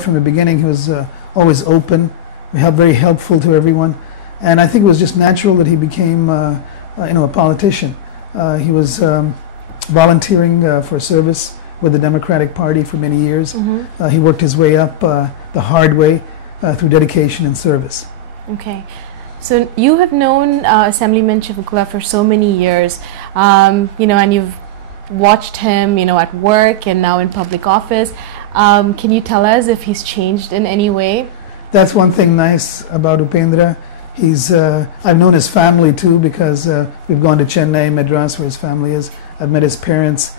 From the beginning, he was always open, very helpful to everyone, and I think it was just natural that he became, a politician. He was volunteering for service with the Democratic Party for many years. He worked his way up the hard way through dedication and service. Okay. So you have known Assemblyman Chivukula for so many years, and you've watched him, at work and now in public office. Can you tell us if he's changed in any way? That's one thing nice about Upendra. I've known his family too, because we've gone to Chennai, Madras, where his family is. I've met his parents,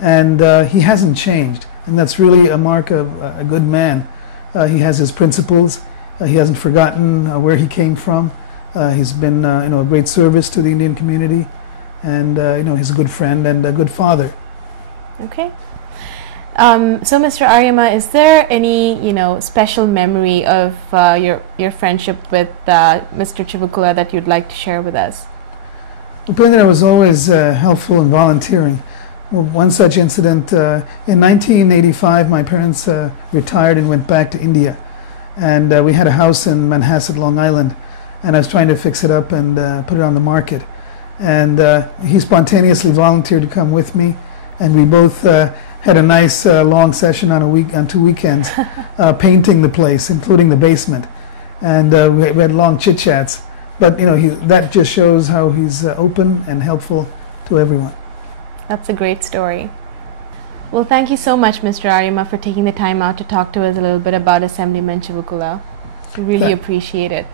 and he hasn't changed, and that's really a mark of a good man. He has his principles. He hasn't forgotten where he came from. He's been, a great service to the Indian community, and he's a good friend and a good father. Okay. So, Mr. Aryama, is there any, special memory of your friendship with Mr. Chivukula that you'd like to share with us? Upendra was always helpful and volunteering. Well, one such incident, in 1985, my parents retired and went back to India. And we had a house in Manhasset, Long Island, and I was trying to fix it up and put it on the market. And he spontaneously volunteered to come with me, and we both had a nice long session on 2 weekends, painting the place, including the basement. And we had long chit-chats. But that just shows how he's open and helpful to everyone. That's a great story. Well, thank you so much, Mr. Aryama, for taking the time out to talk to us a little bit about Assemblyman Chivukula. We really appreciate it.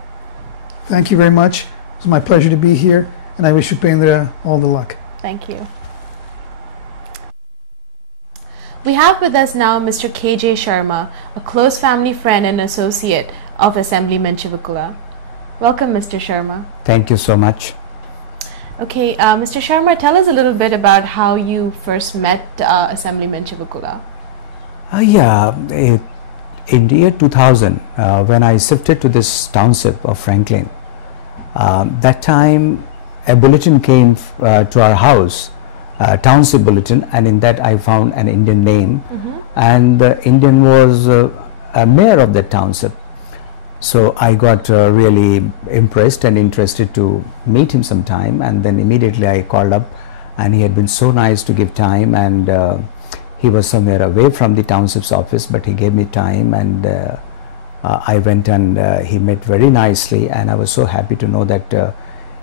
Thank you very much. It was my pleasure to be here, and I wish Upendra all the luck. Thank you. We have with us now Mr. KJ Sharma, a close family friend and associate of Assemblyman Chivukula. Welcome, Mr. Sharma. Thank you so much. Okay, Mr. Sharma, tell us a little bit about how you first met Assemblyman Chivukula. In the year 2000, when I shifted to this township of Franklin, that time a bulletin came to our house, township bulletin, and in that I found an Indian name, and the Indian was a mayor of that township. So I got really impressed and interested to meet him sometime, and then immediately I called up, and he had been so nice to give time, and he was somewhere away from the township's office, but he gave me time, and I went, and he met very nicely, and I was so happy to know that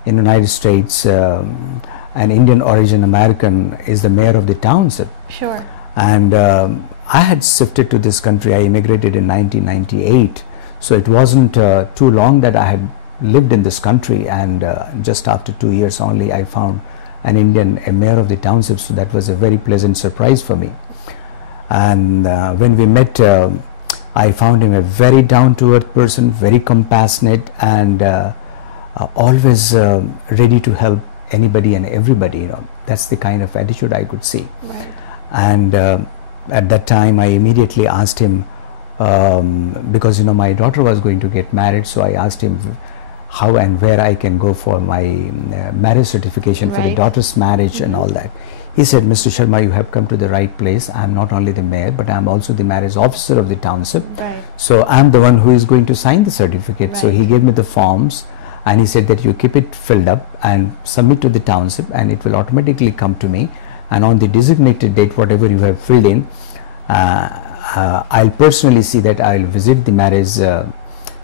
in the United States an Indian origin American is the mayor of the township. Sure. And I had shifted to this country. I immigrated in 1998. So it wasn't too long that I had lived in this country, and just after 2 years only I found an Indian, a mayor of the township, so that was a very pleasant surprise for me. And when we met, I found him a very down-to-earth person, very compassionate, and always ready to help anybody and everybody. That's the kind of attitude I could see. Right. And at that time I immediately asked him, because my daughter was going to get married, so I asked him how and where I can go for my marriage certification for the daughter's marriage and all that. He said, Mr. Sharma, you have come to the right place. I'm not only the mayor, but I'm also the marriage officer of the township. Right. So I'm the one who is going to sign the certificate. Right. So he gave me the forms, and he said that you keep it filled up and submit to the township, and it will automatically come to me, and on the designated date, whatever you have filled in, I'll personally see that. I'll visit the marriage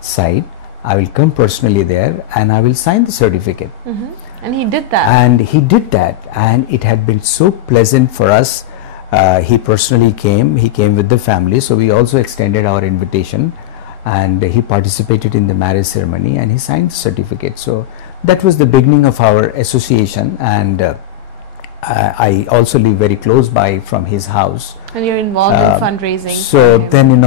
site, I will come personally there, and I will sign the certificate. And he did that. And he did that, and it had been so pleasant for us. He personally came, he came with the family, so we also extended our invitation, and he participated in the marriage ceremony, and he signed the certificate. So that was the beginning of our association, and I also live very close by from his house. And you're involved in fundraising. So then,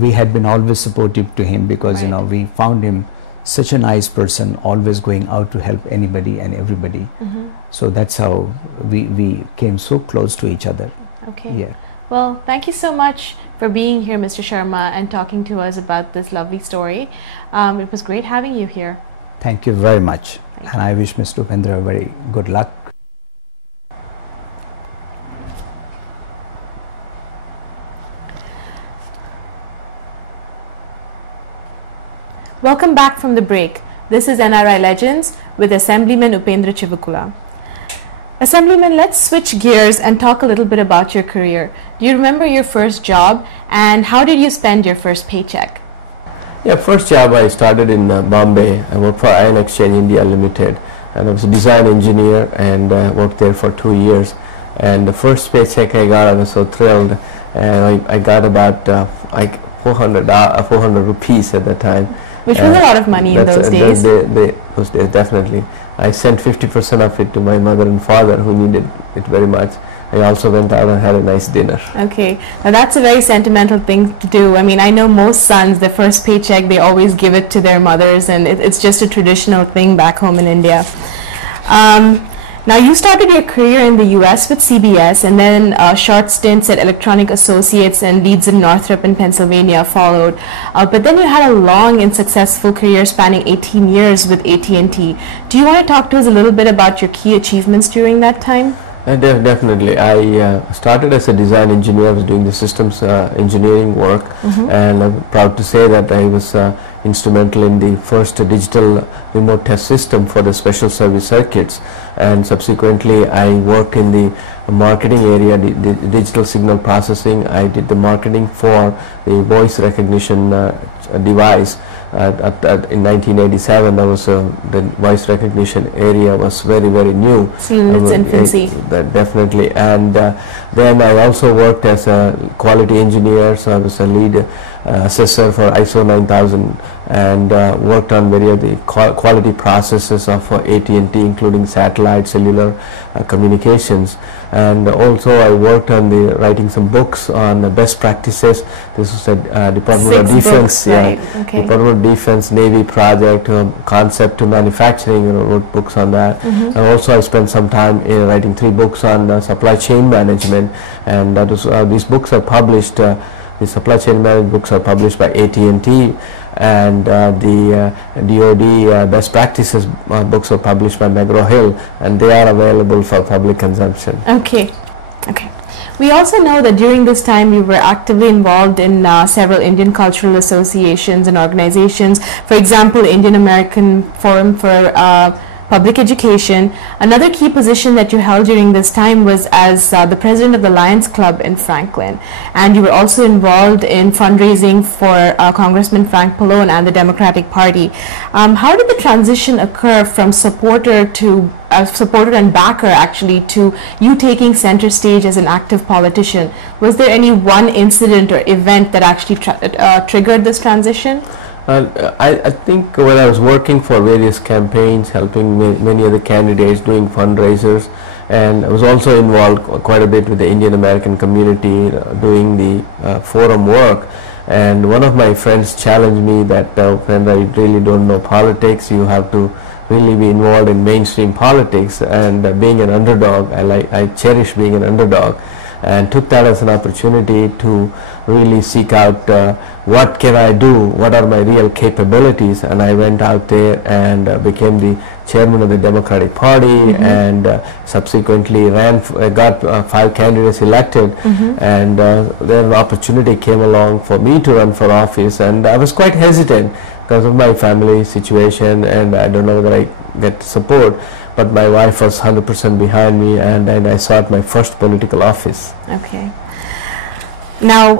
we had been always supportive to him, because, we found him such a nice person, always going out to help anybody and everybody. So that's how we came so close to each other. Okay. Yeah. Well, thank you so much for being here, Mr. Sharma, and talking to us about this lovely story. It was great having you here. Thank you very much. And I wish Mr. Upendra very good luck. Welcome back from the break. This is NRI Legends with Assemblyman Upendra Chivukula. Assemblyman, let's switch gears and talk a little bit about your career. Do you remember your first job and how did you spend your first paycheck? Yeah, first job I started in Bombay. I worked for Ion Exchange India Limited, and I was a design engineer and worked there for 2 years. And the first paycheck I got, I was so thrilled, and I got about like 400 rupees at that time. Which was a lot of money in those days. Those days, definitely. I sent 50% of it to my mother and father who needed it very much. I also went out and had a nice dinner. Okay, now that's a very sentimental thing to do. I mean, I know most sons, their first paycheck, they always give it to their mothers, and it's just a traditional thing back home in India. Now, you started your career in the US with CBS, and then short stints at Electronic Associates and Leeds and Northrop in Pennsylvania followed. But then you had a long and successful career spanning 18 years with AT&T. Do you want to talk to us a little bit about your key achievements during that time? Definitely. I started as a design engineer. I was doing the systems engineering work, and I'm proud to say that I was instrumental in the first digital remote test system for the special service circuits, and subsequently I worked in the marketing area, the digital signal processing. I did the marketing for the voice recognition device. In 1987, that was the voice recognition area was very new. In its infancy. Definitely. And then I also worked as a quality engineer, so I was a lead assessor for ISO 9000, and worked on many of the quality processes of AT&T, including satellite, cellular communications. And also I worked on writing some books on best practices. This was a Department of Defense, right. Okay. Department of Defense Navy project, concept to manufacturing, wrote books on that. And also I spent some time writing 3 books on supply chain management, and that was, these books are published, the supply chain management books are published by AT&T, and the DoD best practices books are published by McGraw-Hill, and they are available for public consumption. Okay. We also know that during this time you were actively involved in several Indian cultural associations and organizations. For example, Indian American Forum for Public Education. Another key position that you held during this time was as the president of the Lions Club in Franklin, and you were also involved in fundraising for Congressman Frank Pallone and the Democratic Party. How did the transition occur from supporter and backer actually to you taking center stage as an active politician? Was there any one incident or event that actually triggered this transition? I think when I was working for various campaigns, helping many other candidates, doing fundraisers, and I was also involved quite a bit with the Indian American community, doing the forum work. And one of my friends challenged me that, friend, I really don't know politics, you have to really be involved in mainstream politics, and being an underdog, I cherish being an underdog, and took that as an opportunity to really seek out what can I do, what are my real capabilities, and I went out there and became the chairman of the Democratic Party, and subsequently got 5 candidates elected, and then an opportunity came along for me to run for office, and I was quite hesitant because of my family situation, and I don't know whether I get support, but my wife was 100% behind me, and I sought my first political office. Okay. Now,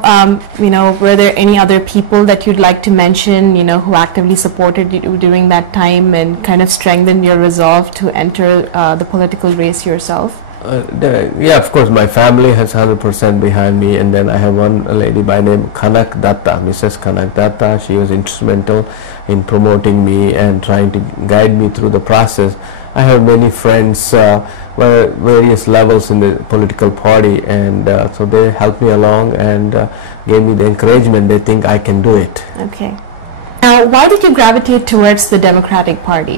were there any other people that you'd like to mention, who actively supported you during that time and kind of strengthened your resolve to enter the political race yourself? Yeah, of course, my family has 100% behind me, and then I have one lady by name Kanak Datta, Mrs. Kanak Datta. She was instrumental in promoting me and trying to guide me through the process. I have many friends various levels in the political party, and so they helped me along and gave me the encouragement. They think I can do it. Okay. Now, why did you gravitate towards the Democratic Party?